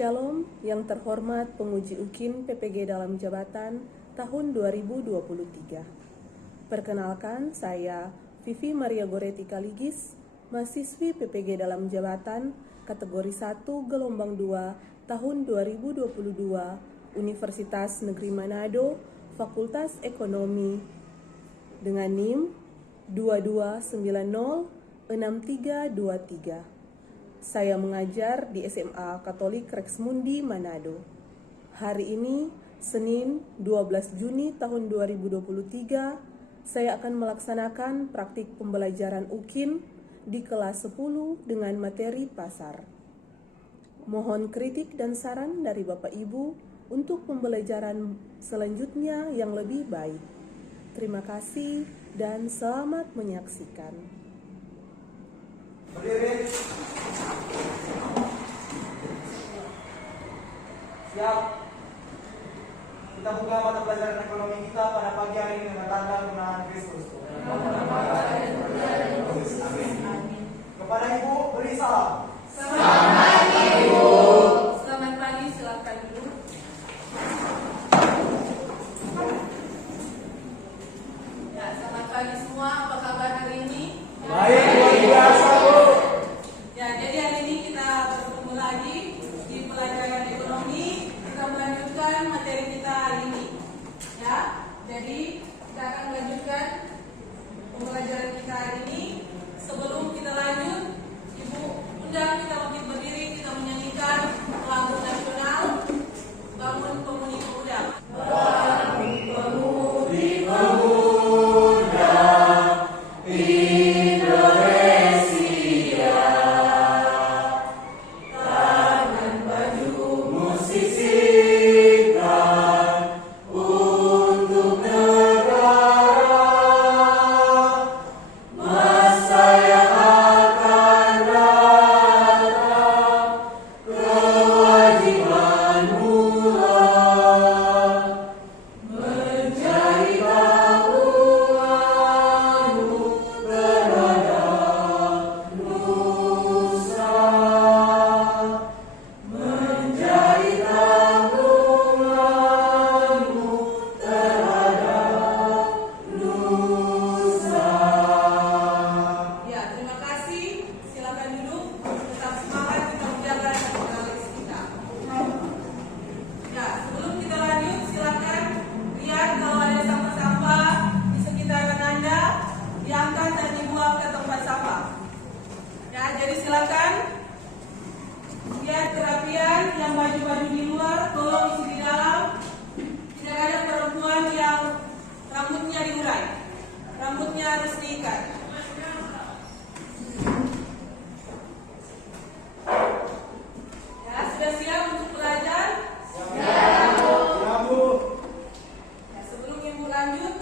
Shalom yang terhormat penguji UKIN PPG dalam jabatan tahun 2023. Perkenalkan, saya Vivi Maria Goretti Kaligis, mahasiswi PPG dalam jabatan kategori 1 gelombang 2 tahun 2022 Universitas Negeri Manado, Fakultas Ekonomi dengan NIM 22906323. Saya mengajar di SMA Katolik Rex Mundi Manado. Hari ini, Senin 12 Juni tahun 2023, saya akan melaksanakan praktik pembelajaran UKIN di kelas 10 dengan materi pasar. Mohon kritik dan saran dari Bapak Ibu untuk pembelajaran selanjutnya yang lebih baik. Terima kasih dan selamat menyaksikan. Berdiri. Siap. Kita buka mata pelajaran ekonomi kita pada pagi hari ini dengan tanda kemenangan Kristus. Amin. Kepada Ibu beri salam. Selamat Ibu. Selamat pagi, silakan duduk. Ya, selamat pagi semua. Apa kabar hari ini? Baik, luar biasa Bu. Ya, jadi hari ini kita bertemu lagi di pelajaran ekonomi. Kita melanjutkan materi kita hari ini. Ya, jadi kita akan melanjutkan pembelajaran kita hari ini. Sebelum kita lanjut, Ibu undang kita untuk berdiri, kita menyanyikan lagu nasional Bangun Pemudi Pemuda. Bangun Pemudi Pemuda Indonesia, tangan bajumu sisihkan untuk negara, masa yang akan datang, kewajibanmu lah menjadi tanggunganmu terhadap nusa, menjadi tanggunganmu terhadap nusa. Ya, terima kasih. Silakan duduk. Tetap semangat kita menjaga nasionalis kita. Ya, sebelum kita lanjut, silakan lihat kalau ada sampah-sampah di sekitaran Anda, diangkat dan dibuang ke tempat sampah. Ya, jadi silakan lihat kerapian yang baju-baju di luar, tolong isi di dalam. Tidak ada perempuan yang rambutnya diurai, rambutnya harus diikat. Ya, sudah siap untuk belajar? Ya Bu. Ya, sebelum Ibu lanjut,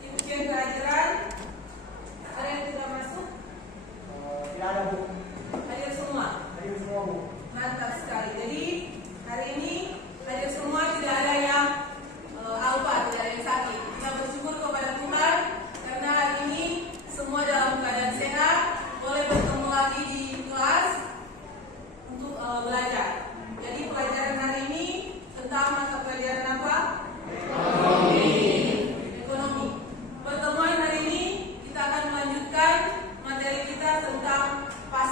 ikutin pelajaran. Ada yang sudah masuk? Tidak ada Bu. Hadir semua? Hadir semua Bu. Mantap sekali. Jadi hari ini hadir semua, tidak ada yang alpa, tidak ada yang sakit. Kita bersyukur kepada Tuhan karena hari ini semua dalam keadaan sehat, boleh bertemu lagi di kelas untuk belajar. Jadi pelajaran hari ini tentang mata pelajaran apa? Ekonomi. Pertemuan hari ini kita akan melanjutkan materi kita tentang pasar.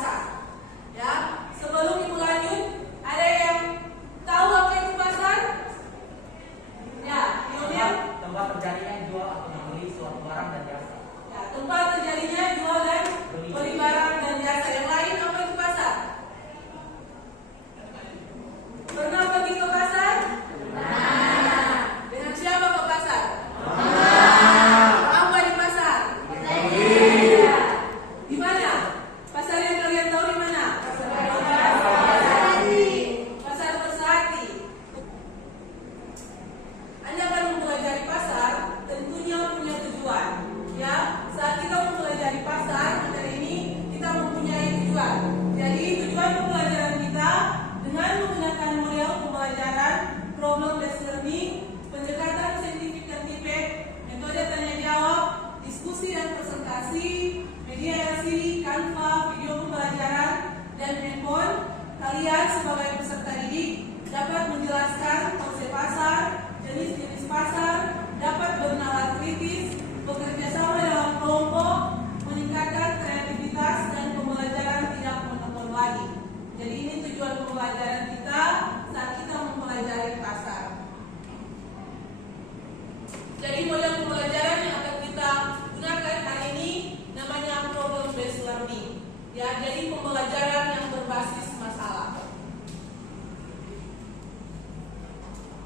Ya, jadi pembelajaran yang berbasis masalah.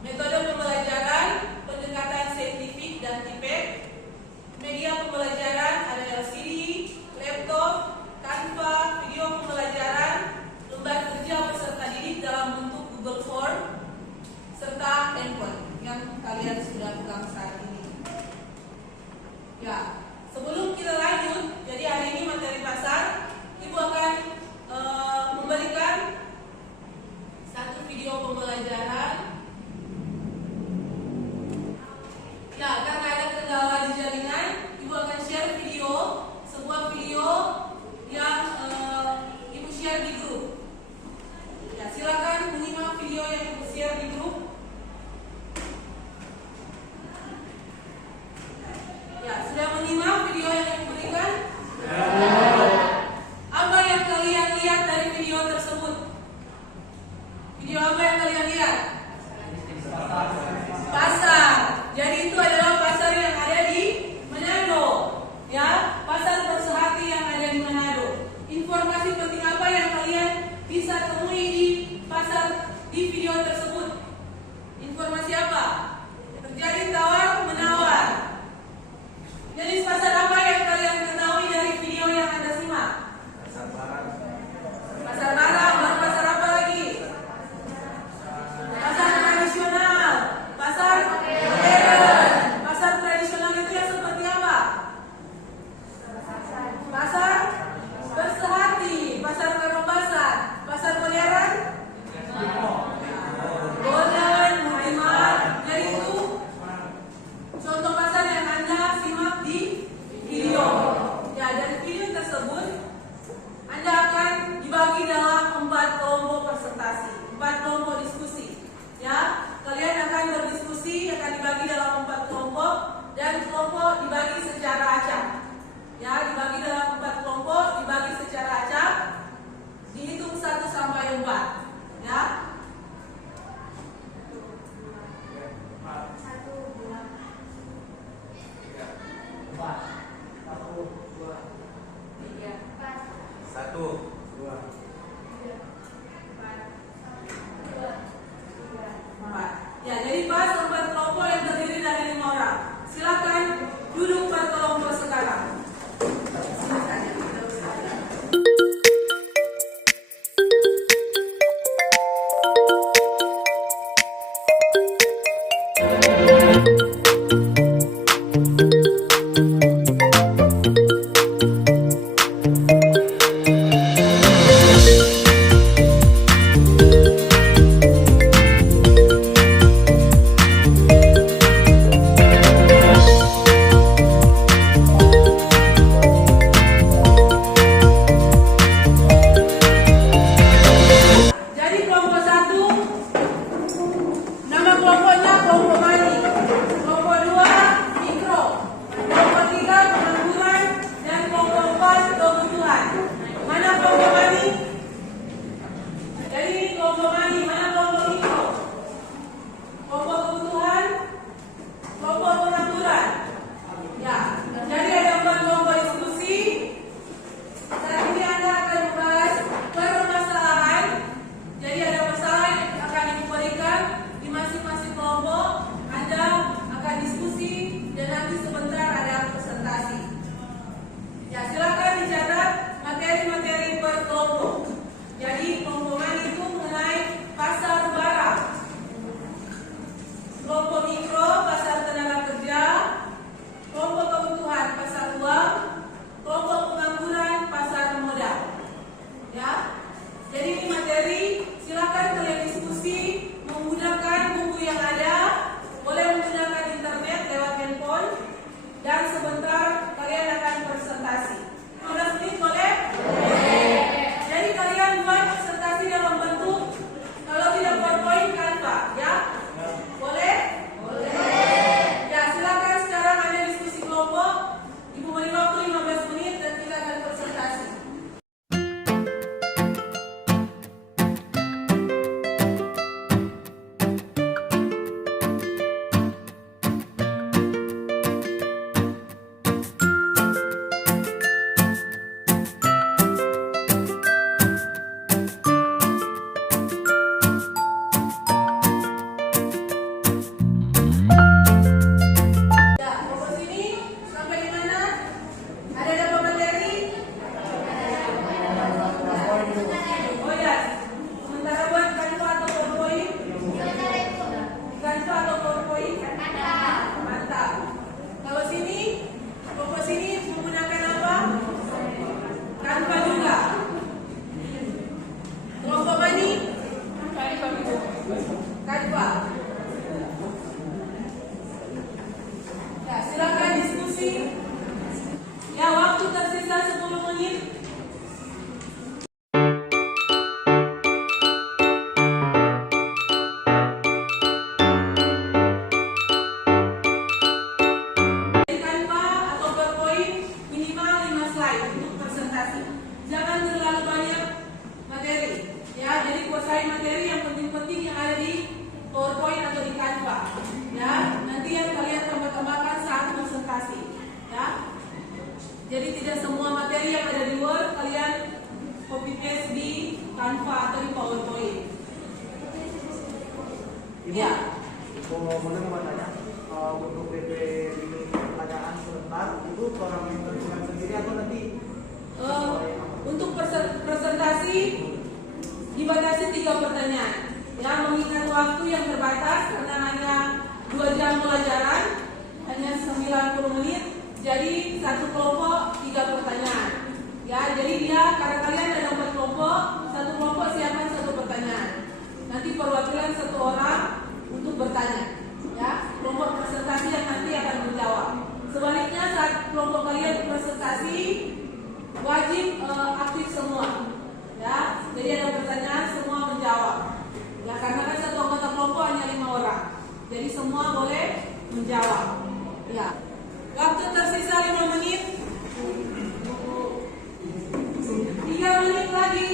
Metode pembelajaran, pendekatan saintifik dan tipek. Media pembelajaran ada LCD, laptop, Canva, video pembelajaran, lembar kerja peserta didik dalam bentuk Google Form, serta handphone yang kalian sudah pegang saat ini. Ya, sebelum kita lanjut, jadi hari ini materi pasar, Ibu akan memberikan satu video pembelajaran. Ya, karena ada kendala di jaringan, Ibu akan share video, sebuah video yang Ibu share di grup. Ya, silakan menyimak video yang Ibu share di grup. Ya, sudah menyimak video yang Ibu berikan? Apa yang kalian lihat dari video tersebut? Video apa yang kalian lihat? Pasar. Jadi itu adalah pasar yang ada di Manado. Ya, pasar Persehati yang ada di Manado. Informasi penting apa yang kalian bisa temui di pasar di video tersebut? Informasi apa? Terjadi tawar menawar. Jenis pasar apa yang kalian ketahui dari video yang Anda simak? Pasar barang, baru pasar apa lagi? Pasar tradisional, pasar modern. Pasar tradisional itu yang seperti apa? Pasar Persehati, pasar Karobasar, pasar modern, Golden, Multimart. Jadi itu contoh pasar yang Anda simak di video. Ya, dari video tersebut Anda akan dibagi dalam 4 kelompok presentasi, 4 kelompok diskusi. Ya, kalian akan berdiskusi, akan dibagi dalam 4 kelompok dan kelompok dibagi secara acak. Ya, dibagi dalam 4 kelompok, dibagi secara acak. Dihitung 1 sampai 4. Ya. Ya, jadi pas 4 kelompok yang terdiri dari 5 orang. Silakan duduk per kelompok sekarang. Canva atau di PowerPoint. Ibu, Ya. boleh mau tanya, untuk PP bimbing pertanyaan sebentar itu orang yang terjemahan sendiri atau nanti Untuk presentasi dibatasi 3 pertanyaan. Ya, mengingat waktu yang terbatas karena hanya 2 jam pelajaran, hanya 90 menit. Jadi satu kelompok 3 pertanyaan. Ya, jadi dia karena kalian ada 4 kelompok, satu kelompok siapkan 1 pertanyaan. Nanti perwakilan 1 orang untuk bertanya. Ya, kelompok presentasi yang nanti akan menjawab. Sebaliknya saat kelompok kalian presentasi wajib aktif semua. Ya, jadi ada pertanyaan semua menjawab. Ya, karena kan satu anggota kelompok hanya 5 orang. Jadi semua boleh menjawab. Ya. Waktu tersisa 5 menit. 3 menit lagi.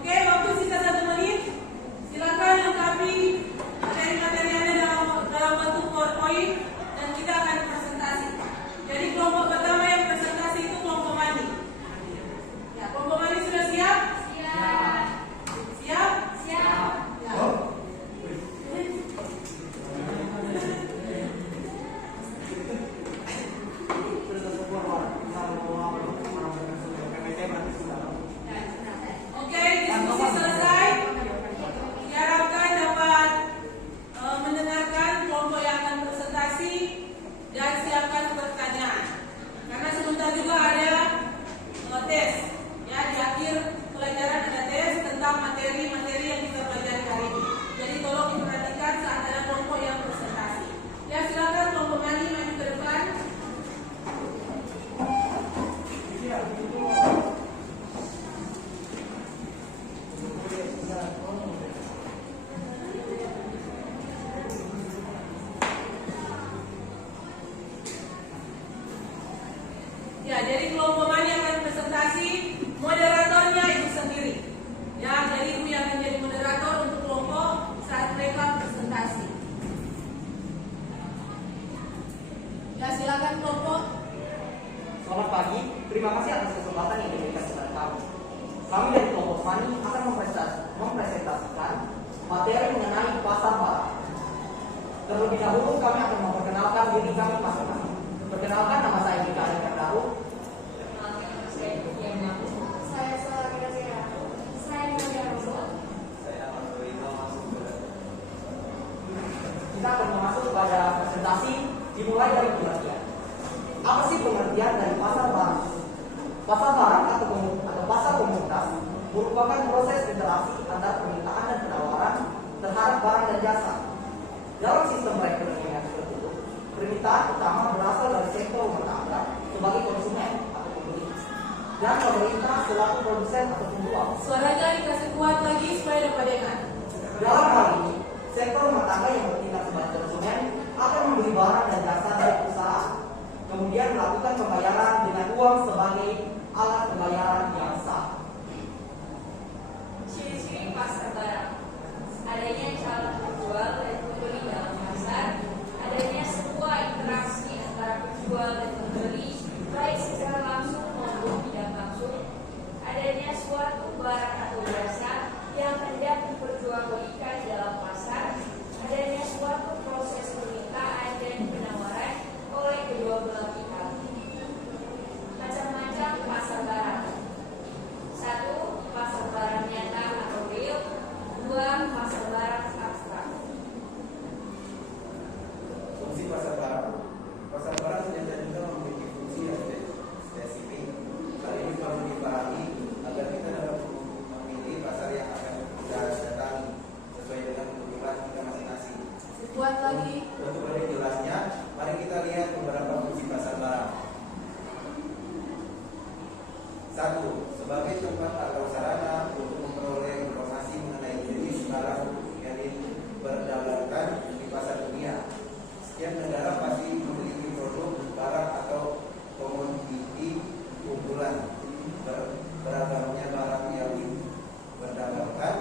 Oke, waktu sisa 1 menit. Silakan lengkapi materi-materi Anda dalam bentuk PowerPoint dan kita akan presentasi. Jadi kelompok pertama yang presentasi itu kelompok mani. Ya, kelompok mani sudah siap? Siap. Siap? Siap. Ya. Oke, diskusi selesai. Diharapkan dapat mendengarkan kelompok yang akan presentasi dan siapkan pertanyaan. Karena sebentar juga ada tes. Ya, di akhir pelajaran ada tes tentang materi-materi yang kita pelajari hari ini. Jadi tolong diperhatikan saat ada kelompok yang presentasi. Ya, silakan kelompok mani maju ke depan. Ya, jadi kelompok mani akan presentasi, moderatornya ibu sendiri. Ya, jadi ibu yang akan jadi moderator untuk kelompok saat mereka presentasi. Ya, silakan kelompok. Selamat pagi, terima kasih atas kesempatan yang diberikan kepada kami. Kami dari kelompok Mani akan mempresentasikan materi mengenai pasar barang. Terlebih dahulu kami akan memperkenalkan diri kami masing-masing. Perkenalkan, nama saya Dika Hendro. Saya Salamina Zira. Saya Nadia Robo. Kita akan masuk pada presentasi dimulai dari pengertian. Apa sih pengertian dari pasar barang? Pasar barang atau pasar komoditas merupakan proses interaksi antara permintaan dan penawaran terhadap barang dan jasa. Dalam sistem perekonomian tertutup, permintaan utama berasal dari sektor rumah tangga sebagai konsumen atau pembeli, dan pemerintah selaku produsen atau penjual. Suaranya dikasih kuat lagi supaya dapat dengar. Dalam hal ini, sektor rumah tangga yang bertindak sebagai konsumen akan membeli barang dan jasa dari perusahaan, kemudian melakukan pembayaran dengan uang sebagai alat pembayaran yang sah. Ciri-ciri pasar barang. Adanya calon penjual dan pembeli dalam pasar. Adanya sebuah interaksi antara penjual dan pembeli, baik secara langsung maupun tidak langsung. Adanya suatu barang atau jasa yang hendak diperjualbelikan dalam pasar. Adanya suatu proses permintaan dan penawaran oleh kedua belah pihak. Macam-macam pasar barang. 1. Pasar barang nyata atau real. 2. Pasar barang abstrak. 1. Sebagai tempat atau sarana untuk memperoleh informasi mengenai jenis barang yang diperdagangkan di pasar dunia. Setiap negara pasti memiliki produk, barang atau komoditi unggulan. Beragamnya barang yang diperdagangkan,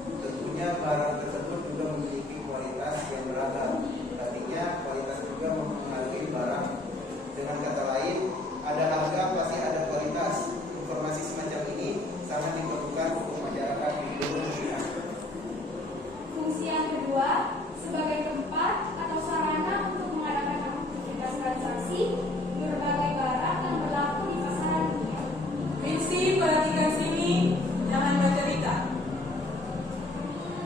tentunya barang tersebut juga memiliki kualitas yang beragam. Artinya kualitas juga mempengaruhi barang. Dengan kata lain, ada harga pasti ada kualitas. Informasi semacam ini sangat diperlukan untuk masyarakat di seluruh dunia. Fungsi yang kedua, sebagai tempat atau sarana untuk mengadakan aktivitas transaksi berbagai barang yang berlaku di pasaran dunia. Winsi, perhatikan sini, jangan bercerita.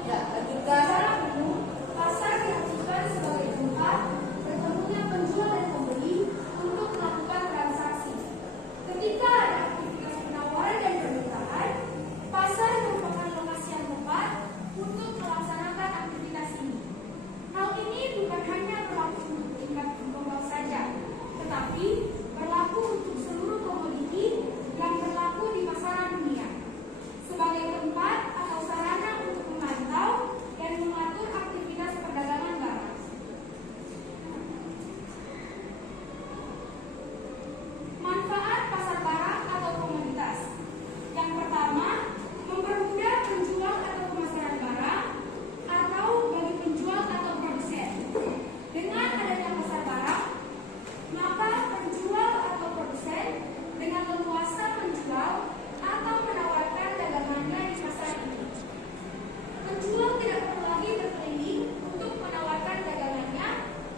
Ya, lanjutkan. Secara umum, pasar diartikan sebagai tempat bertemunya penjual dan pembeli untuk melakukan transaksi. Ketika ada aktivitas penawaran dan permintaan, pasar merupakan lokasi yang tepat untuk melaksanakan aktivitas ini. Hal ini bukan hanya berlaku untuk tingkat global saja, tetapi berlaku untuk seluruh komoditi yang berlaku di pasaran dunia. Sebagai tempat atau sarana untuk memantau dan mengatur aktivitas perdagangan barang. Manfaat pasar barang atau komoditas. Yang pertama, mempermudah penjual atau pemasaran barang atau bagi penjual atau produsen. Dengan adanya pasar barang, maka penjual atau produsen dengan leluasa menjual atau menawarkan dagangannya di pasar ini. Penjual tidak perlu lagi berkeliling untuk menawarkan dagangannya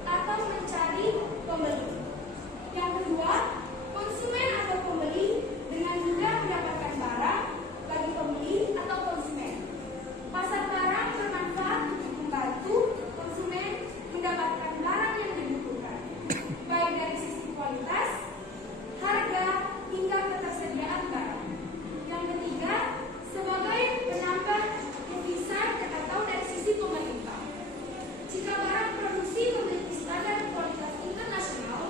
atau mencari pembeli. Yang kedua, konsumen atau pembeli dengan mudah mendapatkan barang bagi pembeli atau konsumen. Pasar barang bermanfaat untuk membantu konsumen mendapatkan barang yang dibutuhkan, baik dari sisi kualitas, harga, hingga ketersediaan barang. Yang ketiga, sebagai penambah devisa atau dari sisi pemerintah. Jika barang produksi memiliki standar kualitas internasional,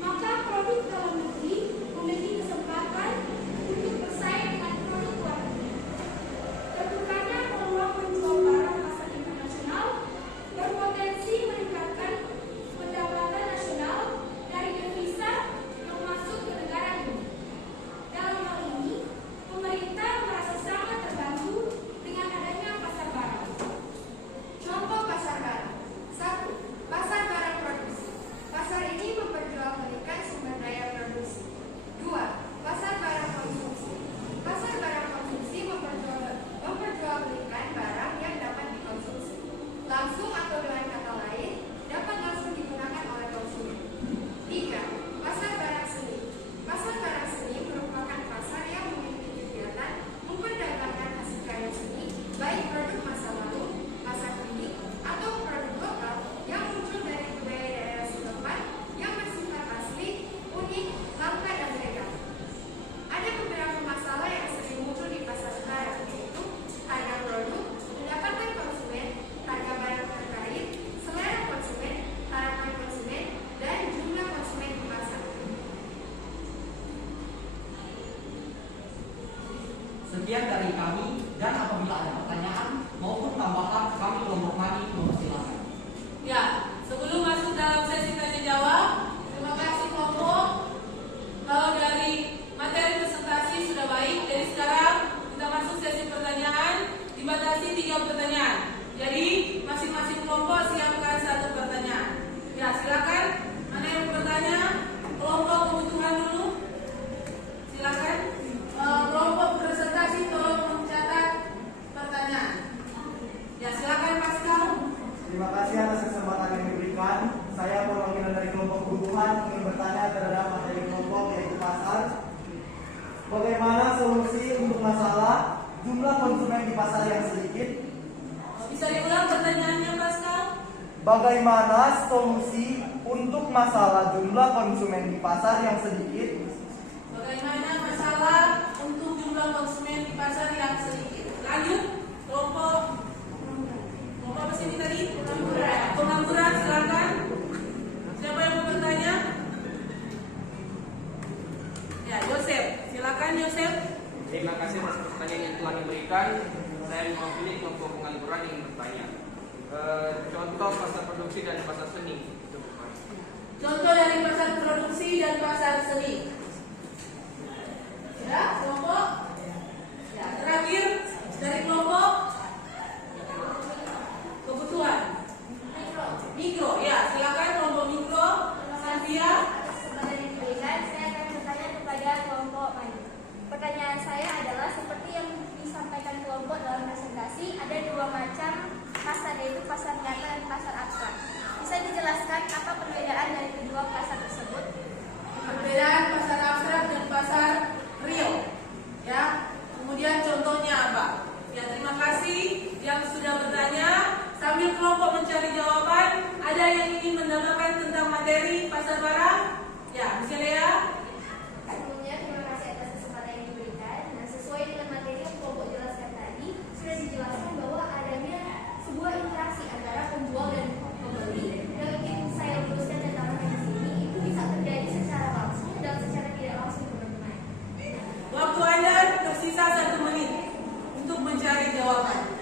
maka produk dalam negeri memiliki kesempatan untuk bersaing dengan produk luar negeri. Terbukanya peluang menjual barang pasar internasional berpotensi meningkatkan pendapatan nasional dari devisa yang masuk ke negara ini. Dalam hal ini, pemerintah merasa sangat terbantu dengan adanya pasar barang. Contoh pasar barang. 1. Pasar barang produksi. Pasar ini memperjualbelikan sumber daya produksi. 2. Pasar barang konsumsi. Pasar barang konsumsi memperjualbelikan barang yang dapat dikonsumsi langsung atau dengan kata lain dapat langsung digunakan oleh konsumen. 3. Pasar barang seni. Pasar barang seni merupakan pasar yang memiliki kegiatan memperdagangkan hasil karya seni, baik produk masa lalu, masa kini, atau produk lokal yang muncul dari budaya daerah setempat yang bersifat asli, unik, langka, dan legal. Ada beberapa masalah yang sering muncul di pasar sekarang, yaitu harga produk, pendapatan konsumen, harga barang terkait, selera konsumen, harapan konsumen, dan jumlah konsumen di pasar. Sekian dari kami, dan apabila ada pertanyaan maupun tambahan, kami kelompok Mani mempersilahkan. Ya, sebelum masuk dalam sesi tanya jawab, terima kasih kelompok. Kalau dari materi presentasi sudah baik, jadi sekarang kita masuk sesi pertanyaan, dibatasi 3 pertanyaan. Jadi masing-masing kelompok siapkan 1 pertanyaan. Ya, silakan. Mana yang bertanya? Kelompok kebutuhan dulu. Silakan. Kelompok presentasi tolong mencatat pertanyaan. Ya, silakan Pascal. Terima kasih atas kesempatan yang diberikan. Saya perwakilan dari kelompok kebutuhan ingin bertanya terhadap materi kelompok yaitu pasar. Bagaimana solusi untuk masalah jumlah konsumen di pasar yang sedikit? Bisa diulang pertanyaannya Pascal? Bagaimana solusi untuk masalah jumlah konsumen di pasar yang sedikit? Bagaimana masalah untuk jumlah konsumen di pasar yang sedikit? Lanjut, kelompok apa sini tadi? Pengangguran, silakan. Siapa yang mau bertanya? Ya, Yosef, silakan Yosef. Yosef. Terima kasih atas pertanyaan yang telah diberikan. Saya mewakili kelompok pengangguran yang bertanya. Contoh pasar produksi dan pasar seni. Contoh dari pasar produksi dan pasar seni. Ya, kelompok. Ya, terakhir dari kelompok kebutuhan. Mikro, ya, silakan kelompok mikro. Sylvia. Sebagai diberikan, saya akan bertanya kepada kelompok maju. Pertanyaan saya adalah seperti yang disampaikan kelompok dalam presentasi, ada dua macam pasar, yaitu pasar nyata dan pasar abstrak. Bisa dijelaskan apa perbedaan dari kedua pasar tersebut? Perbedaan pasar abstrak dan pasar real. Ya, kemudian contohnya apa? Ya, terima kasih yang sudah bertanya. Sambil kelompok mencari jawaban, ada yang ingin menambahkan tentang materi pasar barang? Ya, Misalnya. Sebelumnya, terima kasih atas kesempatan yang diberikan. Nah, sesuai dengan materi yang kelompok jelaskan tadi, sudah dijelaskan bahwa adanya sebuah interaksi antara penjual dan pembeli. Yang ingin saya luruskan dan tambahkan di sini, itu bisa terjadi secara langsung dan secara tidak langsung, teman-teman. Waktu Anda tersisa 1 menit untuk mencari jawaban.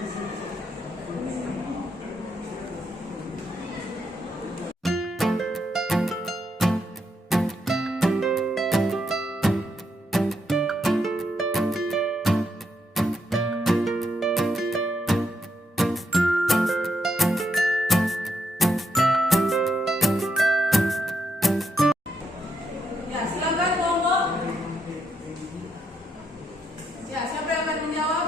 Ya, silakan kelompok. Ya, siapa yang akan menjawab?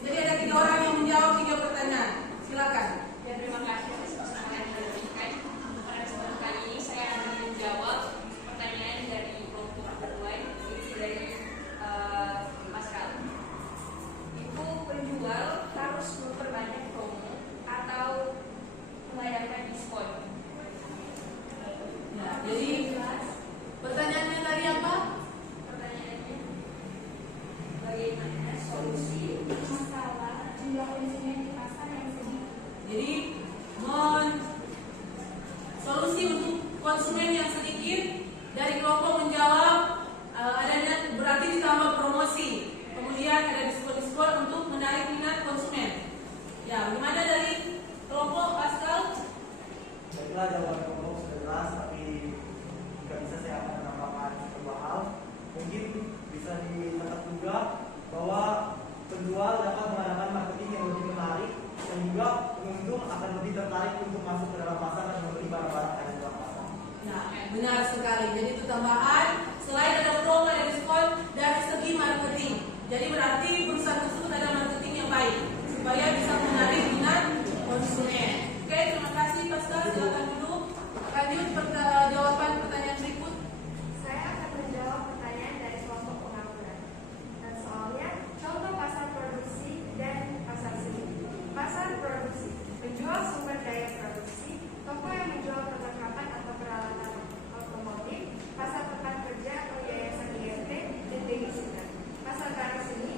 Jadi ada 3 orang yang menjawab 3 pertanyaan. Silakan. Ya, terima kasih atas kesempatan yang diberikan. Pada kesempatan kali ini saya akan menjawab pertanyaan dari kelompok kedua dari Pascal. Itu penjual harus memperbanyak promo atau mengadakan diskon. Ya, jadi pertanyaannya tadi apa? Pertanyaannya, bagaimana solusi Masalah jumlah konsumen di pasar yang sedikit. Jadi solusi untuk konsumen yang sedikit, dari kelompok menjawab adanya berarti ditambah promosi, kemudian ada diskon-diskon untuk menarik minat konsumen. Ya, bagaimana dari kelompok Pascal? Saya kira jawaban kelompok sudah jelas, tapi jika bisa saya akan menambahkan beberapa hal. Mungkin bisa dicatat juga bahwa penjual dapat mengadakan marketing yang lebih menarik dan juga pengunjung akan lebih tertarik untuk masuk ke dalam pasar dan membeli barang-barang yang ada di dalam pasar. Nah, benar sekali. Jadi itu tambahan, selain ada promo, ada diskon dari segi marketing. Jadi berarti perusahaan tersebut ada marketing yang baik supaya bisa menarik minat konsumen. Oke, terima kasih Pascal. Silakan dulu lanjut jawaban pertanyaan berikut. Saya akan menjawab pertanyaan dari kelompok pengangguran. Dan soalnya, contoh pasar produksi dan pasar seni. Pasar produksi, penjual sumber daya produksi, toko yang menjual perlengkapan atau peralatan otomotif, pasar tempat kerja atau yayasan IRT, dan babysitter. Pasar barang seni,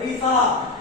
Risa,